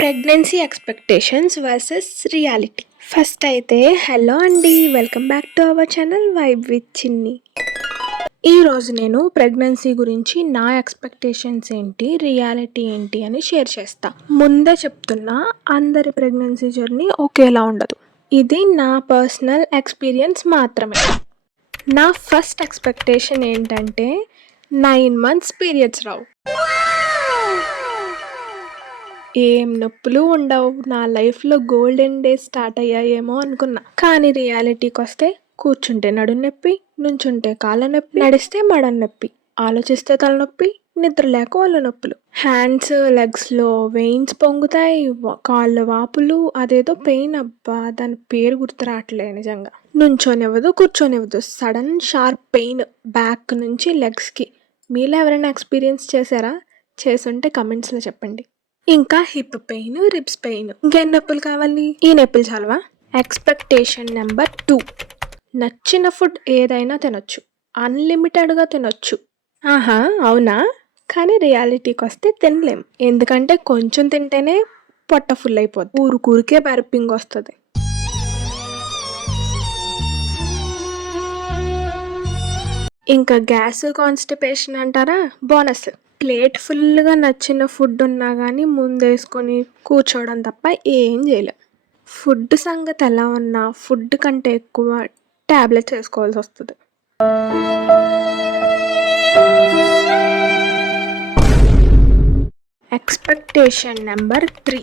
Pregnancy expectations versus reality. First అయితే hello అండి, welcome back to our channel vibe with చిన్ని. ఈరోజు నేను ప్రెగ్నెన్సీ గురించి నా ఎక్స్పెక్టేషన్స్ ఏంటి, రియాలిటీ ఏంటి అని షేర్ చేస్తా. ముందే చెప్తున్నా, అందరి ప్రెగ్నెన్సీ జర్నీ ఒకేలా ఉండదు. ఇది నా పర్సనల్ ఎక్స్పీరియన్స్ మాత్రమే. నా ఫస్ట్ ఎక్స్పెక్టేషన్ ఏంటంటే 9 months పీరియడ్స్ రావు. ఏం నొప్పులు ఉండవు, నా లైఫ్లో గోల్డెన్ డేస్ స్టార్ట్ అయ్యాయేమో అనుకున్నా. కానీ రియాలిటీకి వస్తే కూర్చుంటే నడుం నొప్పి, నుంచుంటే కాళ్ళ నొప్పి, నడిస్తే మడ నొప్పి, ఆలోచిస్తే తలనొప్పి, నిద్ర లేక ఒళ్ళు నొప్పులు, హ్యాండ్స్ లెగ్స్లో వెయిన్స్ పొంగుతాయి, కాళ్ళు వాపులు, అదేదో పెయిన్, అబ్బా దాని పేరు గుర్తు రావట్లేదు నిజంగా. నుంచోనివ్వదు, కూర్చోనివ్వదు, సడన్ షార్ప్ పెయిన్ బ్యాక్ నుంచి లెగ్స్కి. మీలో ఎవరైనా ఎక్స్పీరియన్స్ చేశారా? చేసుంటే కమెంట్స్లో చెప్పండి. ఇంకా హిప్ పెయిన్, రిబ్స్ పెయిన్, ఇంకేం నొప్పులు కావాలి? ఈ నొప్పులు చాలవా? ఎక్స్పెక్టేషన్ నెంబర్ 2, నచ్చిన ఫుడ్ ఏదైనా తినొచ్చు, అన్లిమిటెడ్గా తినొచ్చు. ఆహా అవునా? కానీ రియాలిటీకి వస్తే తినలేం. ఎందుకంటే కొంచెం తింటేనే పొట్ట ఫుల్ అయిపోద్ది, ఊరికే బర్పింగ్ వస్తుంది. ఇంకా గ్యాస్, కాన్స్టిపేషన్ అంటారా, బోనస్. ప్లేట్ ఫుల్గా నచ్చిన ఫుడ్ ఉన్నా కానీ ముందేసుకొని కూర్చోవడం తప్ప ఏం చేయలేం. ఫుడ్ సంగతి ఎలా ఉన్నా ఫుడ్ కంటే ఎక్కువ ట్యాబ్లెట్స్ వేసుకోవాల్సి వస్తుంది. Expectation number 3,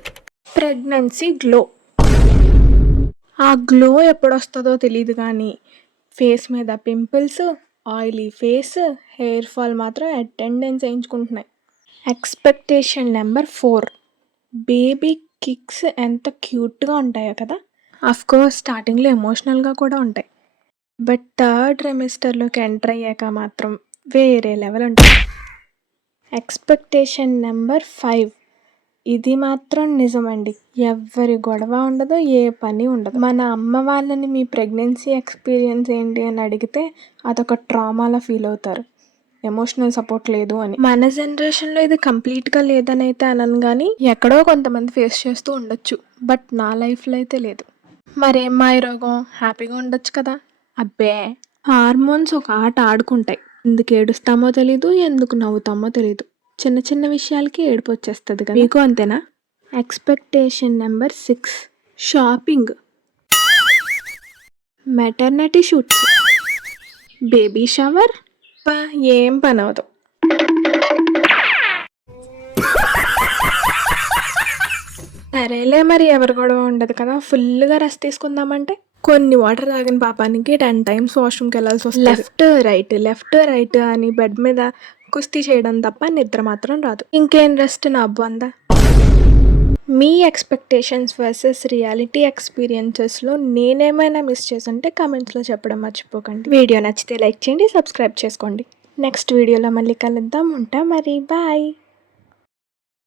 pregnancy glow. ఆ గ్లో ఎప్పుడు వస్తుందో తెలియదు కానీ ఫేస్ మీద pimples, oily face, hair fall మాత్రం అటెండెన్స్ వేయించుకుంటున్నాయి. ఎక్స్పెక్టేషన్ నెంబర్ 4, బేబీ కిక్స్ ఎంత క్యూట్గా ఉంటాయో కదా. అఫ్కోర్స్ స్టార్టింగ్లో ఎమోషనల్గా కూడా ఉంటాయి, బట్ థర్డ్ ట్రైమిస్టర్లోకి ఎంటర్ అయ్యాక మాత్రం వేరే లెవెల్ ఉంటుంది. ఎక్స్పెక్టేషన్ నెంబర్ 5, ఇది మాత్రం నిజమండి, ఎవ్వరి గొడవ ఉండదు, ఏ పని ఉండదు. మన అమ్మ వాళ్ళని మీ ప్రెగ్నెన్సీ ఎక్స్పీరియన్స్ ఏంటి అని అడిగితే అదొక ట్రామాలా ఫీల్ అవుతారు, ఎమోషనల్ సపోర్ట్ లేదు అని. మన జనరేషన్లో ఇది కంప్లీట్గా లేదని అయితే అనను కానీ ఎక్కడో కొంతమంది ఫేస్ చేస్తూ ఉండొచ్చు, బట్ నా లైఫ్లో అయితే లేదు. మరేం మాయ రోగం, హ్యాపీగా ఉండొచ్చు కదా. అబ్బే, హార్మోన్స్ ఒక ఆట ఆడుకుంటాయి. ఎందుకు ఏడుస్తామో తెలీదు, ఎందుకు నవ్వుతామో తెలీదు, చిన్న చిన్న విషయాలకి ఏడుపు వచ్చేస్తుంది కదా. మీకు అంతేనా? Expectation number 6, shopping, maternity shoots, baby shower, ఏం పని అవదు. సరేలే, మరి ఎవరు గొడవ ఉండదు కదా, ఫుల్గా రెస్ట్ తీసుకుందామంటే కొన్ని వాటర్ తాగిన పాపానికి 10 times వాష్రూమ్కి వెళ్ళాల్సి వస్తుంది. లెఫ్ట్ రైట్ అని బెడ్ మీద కుస్తీ చేయడం తప్ప నిద్ర మాత్రం రాదు. ఇంకేం రెస్ట్ నా బందా. మీ ఎక్స్పెక్టేషన్స్ వర్సెస్ రియాలిటీ ఎక్స్పీరియన్సెస్లో నేనేమైనా మిస్ చేసుంటే కమెంట్స్లో చెప్పడం మర్చిపోకండి. వీడియో నచ్చితే లైక్ చేయండి, సబ్స్క్రైబ్ చేసుకోండి. నెక్స్ట్ వీడియోలో మళ్ళీ కలుద్దాం. ఉంటా మరి, బాయ్.